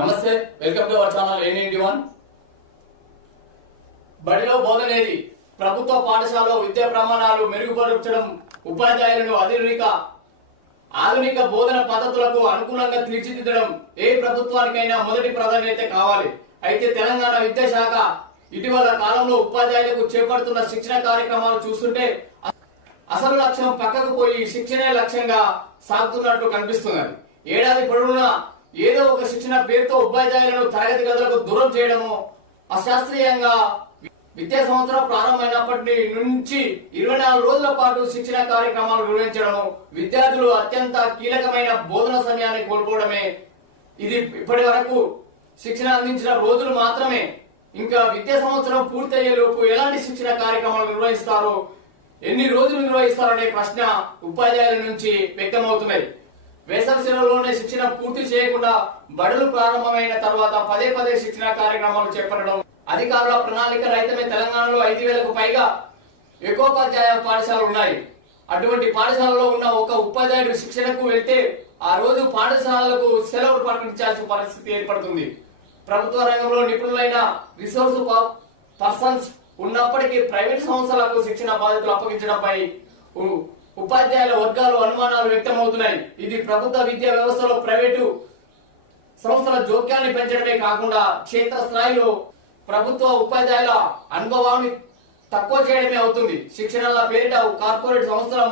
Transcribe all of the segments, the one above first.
నమస్తే, welcome to our channel N91. బడిలో బోధనేది ప్రభుత్వ పాఠశాలలో విద్యా ప్రమాణాలు మెరుగుపరచడం, ఉపాధ్యాయులను ఆధునిక బోధన పద్ధతులకు అనుకూలంగా తీర్చిదిద్దడం ఏ ప్రభుత్వానికైనా మొదటి ప్రాధాన్యత కావాలి. అయితే తెలంగాణ విద్యాశాఖ ఇటీవల కాలంలో ఉపాధ్యాయులకు చేపడుతున్న శిక్షణ కార్యక్రమాలు చూస్తుంటే అసలు లక్ష్యం పక్కకు పోయి శిక్షణే లక్ష్యంగా సాగుతున్నట్లు కనిపిస్తున్నది. ఏడాది పొడవునా ఏదో ఒక శిక్షణ పేరుతో ఉపాధ్యాయులను తరగతి గదులకు దూరం చేయడము, అశాస్త్రీయంగా విద్యా సంవత్సరం ప్రారంభమైనప్పటి నుంచి 24 రోజుల పాటు శిక్షణ కార్యక్రమాలు నిర్వహించడము, విద్యార్థులు అత్యంత కీలకమైన బోధన సమయాన్ని కోల్పోవడమే. ఇది ఇప్పటి వరకు శిక్షణ అందించిన రోజులు మాత్రమే. ఇంకా విద్యా సంవత్సరం పూర్తయ్యేలోపు ఎలాంటి శిక్షణ కార్యక్రమాలు నిర్వహిస్తారో, ఎన్ని రోజులు నిర్వహిస్తారనే ప్రశ్న ఉపాధ్యాయుల నుంచి వ్యక్తమవుతున్నాయి. వేసవి సెలవులోనే శిక్షణ పూర్తి చేయకుండా బడులు ప్రారంభమైన తర్వాత పదే శిక్షణ కార్యక్రమాలు చేపట్టడం, అధికారుల ప్రణాళిక రహితమే. తెలంగాణలో 5,000కు పైగా ఏకోపాధ్యాయ పాఠశాలలు ఉన్నాయి. అటువంటి పాఠశాలలో ఉన్న ఒక ఉపాధ్యాయుడు శిక్షణకు వెళ్తే ఆ రోజు పాఠశాలలకు సెలవులు ప్రకటించాల్సిన పరిస్థితి ఏర్పడుతుంది. ప్రభుత్వ రంగంలో నిపుణులైన రిసోర్స్ పర్సన్స్ ఉన్నప్పటికీ ప్రైవేట్ సంస్థలకు శిక్షణ బాధ్యతలు అప్పగించడంపై ఉపాధ్యాయుల వర్గాలు అనుమానాలు వ్యక్తమవుతున్నాయి. ఇది ప్రభుత్వ విద్యా వ్యవస్థలో ప్రైవేటు సంస్థల జోక్యాన్ని పెంచడమే కాకుండా క్షేత్రస్థాయిలో ప్రభుత్వ ఉపాధ్యాయుల అనుభవాన్ని తక్కువ చేయడమే అవుతుంది. శిక్షణల పేరిట కార్పొరేట్ సంస్థల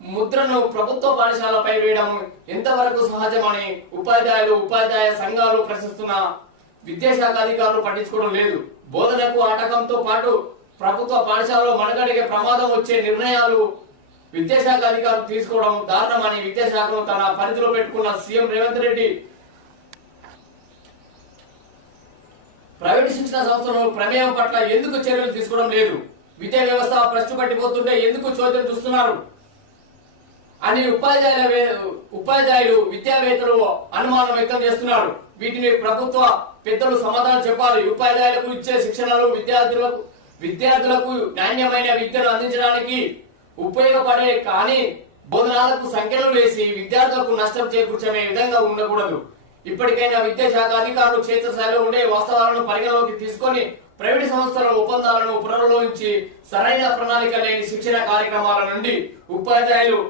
ముద్రను ప్రభుత్వ పాఠశాలపై వేయడం ఎంతవరకు సహజమని ఉపాధ్యాయ సంఘాలు ప్రశ్నిస్తున్న విద్యాశాఖ అధికారులు పట్టించుకోవడం లేదు. బోధనకు ఆటకంతో పాటు ప్రభుత్వ పాఠశాలలో మనుగడగే ప్రమాదం వచ్చే నిర్ణయాలు విద్యాశాఖ అధికారులు తీసుకోవడం దారుణమని విద్యాశాఖను తన పరిధిలో పెట్టుకున్న సీఎం రేవంత్ రెడ్డి ప్రైవేటు శిక్షణ సంస్థల ప్రమేయం పట్ల ఎందుకు చర్యలు తీసుకోవడం లేదు? విద్యా వ్యవస్థ ప్రశ్న పట్టిపోతుంటే ఎందుకు చోద్యం చూస్తున్నారు అని ఉపాధ్యాయులు విద్యావేత్తలు అనుమానం వ్యక్తం చేస్తున్నారు. వీటిని ప్రభుత్వ పెద్దలు సమాధానం చెప్పాలి. ఉపాధ్యాయులకు ఇచ్చే శిక్షణలు విద్యార్థులకు నాణ్యమైన విద్యను అందించడానికి ఉపయోగపడే కానీ బోధనాలకు సంఖ్యలు వేసి విద్యార్థులకు నష్టం చేకూర్చే విధంగా ఉండకూడదు. ఇప్పటికైనా విద్యాశాఖ అధికారులు క్షేత్రస్థాయిలో ఉండే వాస్తవాలను పరిగణలోకి తీసుకొని ప్రైవేటు సంస్థల ఒప్పందాలను పునరులోంచి సరైన ప్రణాళిక లేని శిక్షణ కార్యక్రమాల నుండి ఉపాధ్యాయులు